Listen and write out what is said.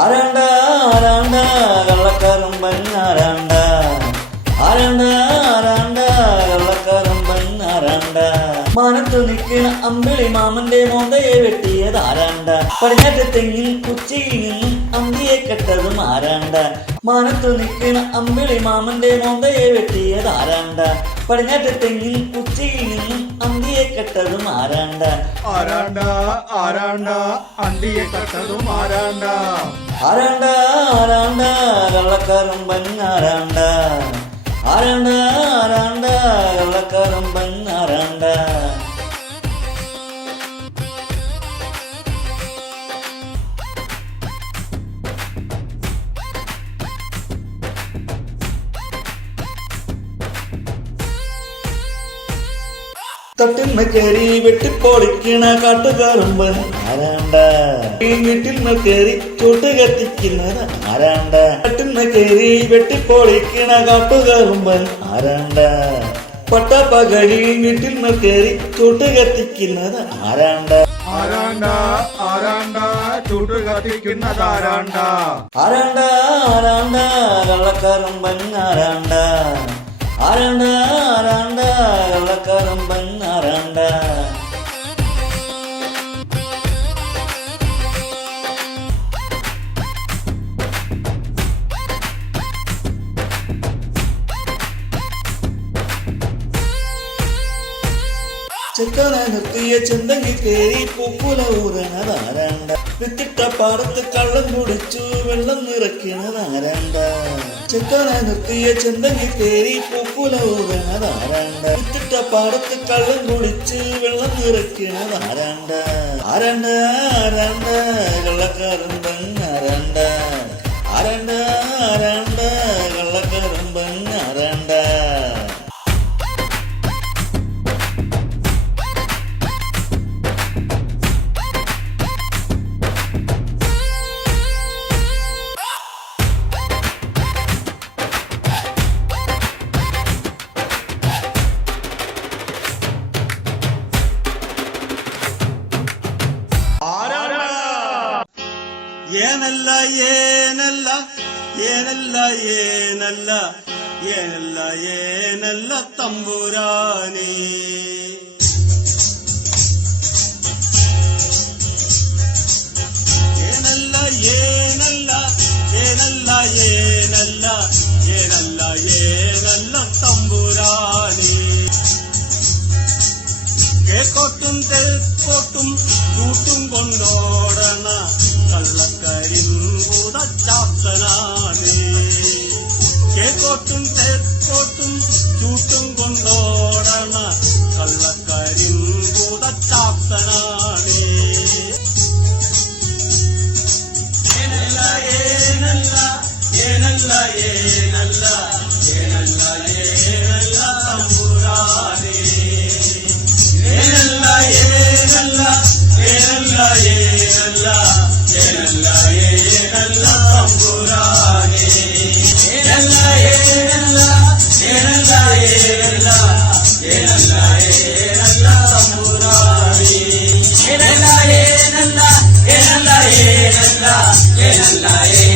ആരാണ്ട ആരാണ്ട കള്ളക്കറുമ്പൻ ആരാണ്ട ആരാണ്ട ആരാണ്ട കള്ളക്കറുമ്പൻ ആരാണ്ട മാനത്തു നിൽക്കണ അമ്പിളി മാമന്റെ മോന്തയെ വെട്ടിയത് ആരാണ്ട പടിഞ്ഞാറ്റ് തെങ്ങിൽ കുച്ചിയിൽ നിന്നും അന്തിയെ കെട്ടതും ആരാണ്ട മാനത്തു നിൽക്കണ അമ്പിളി മാമന്റെ മോന്തയെ വെട്ടിയത് ആരാണ്ട പടിഞ്ഞാറ്റ് തെങ്ങിൽ കുച്ചിയിൽ നിന്നും അന്തിയെ കെട്ടതും ആരാണ്ട ആരാണ്ട ആരാണ്ട അന്തിയെ കെട്ടതും ആരാണ്ട ആരാണ്ട ആരാണ്ട കള്ളക്കറുമ്പൻ ആരാണ്ട ആരാണ്ട ആരാണ്ട കള്ളക്കറുമ്പൻ ആരാണ്ട തട്ടിന്മ കയറി വെട്ടിപ്പൊളിക്കണ കാട്ടുകറുമ്പൻ ആരാണ്ട വീട്ടിന്മ കയറി ചൂട്ട് കത്തിക്കുന്നത് ആരാണ്ട തട്ടിന്മ കയറി വെട്ടിപ്പൊളിക്കണ കാട്ടുകറുമ്പൻ ആരാണ്ട പട്ടപ്പകലി വീട്ടിന്മ കയറി ചൂട്ട് കത്തിക്കുന്നത് ആരാണ്ട ആരാണ്ട ആരാണ്ട ചൂട്ട് കത്തിക്കുന്നത് ആരാണ്ട ആരാണ്ട ആരാണ്ട കള്ളക്കറുമ്പൻ ആരാണ്ട ആരാണ്ട ആരാണ്ട കള്ളക്കറുമ്പൻ ആരാണ്ട ചെക്കനെ നിർത്തിയ ചെന്തങ്ങി കയറി പൂക്കുല ഊറണത് ആരാണ്ട വിത്തിട്ട പാടത്ത് കള്ളം കുടിച്ചു വെള്ളം നിറയ്ക്കണത് ആരാണ്ട ചെക്കനെ നിർത്തിയ ചെന്തങ്ങി കയറി പൂക്കുല ഊറണത് ആരാണ്ട വിത്തിട്ട പാടത്ത് കള്ളം കുടിച്ച് വെള്ളം നിറയ്ക്കണത് ആരാണ്ട ആരാണ്ട ആരാണ്ട കള്ളക്കറുമ്പൻ ആരാണ്ട ആരാണ്ട ആരാണ്ട കള്ളക്കറുമ്പൻ ആരാണ്ട ಏನಲ್ಲ ಏನಲ್ಲ ಏನಲ್ಲ ಏನಲ್ಲ ಏನಲ್ಲ ಏನಲ್ಲ ತಂಬುರಾನಿ ಏನಲ್ಲ ಏನಲ್ಲ ಏನಲ್ಲ ಏನಲ್ಲ ಏನಲ್ಲ ಏನಲ್ಲ തമ്പുരാനി കേക്കോട്ടും തെക്കോട്ടും കൂട്ടും കൊണ്ടോടണ കള്ളക്കരിമ്പൂത ചാത്തനാണ് കേക്കോട്ടും തെക്കോട്ടും ചൂട്ടും കൊണ്ടോടണ കള്ളക്കരിമ്പൂത ചാത്തനാണ് ಏನಲ್ಲ ಏನಲ್ಲ ಏನല്ല ಏನല്ല ಏನಲ್ಲ ಏನಲ್ಲ ತಂಬುರಾನಿ ಏನಲ್ಲ ಏನಲ್ಲ ಏನಲ್ಲ ಏನಲ್ಲ ಏನಲ್ಲ ಏನಲ್ಲ ತಂಬುರಾನಿ ಏನಲ್ಲ ಏನಲ್ಲ ಏನಲ್ಲ ಏನಲ್ಲ ಏನಲ್ಲ ಏನಲ್ಲ ತಂಬುರಾನಿ ಏನಲ್ಲ ಏನಲ್ಲ ಏನಲ್ಲ ಏನಲ್ಲ ಏನಲ್ಲ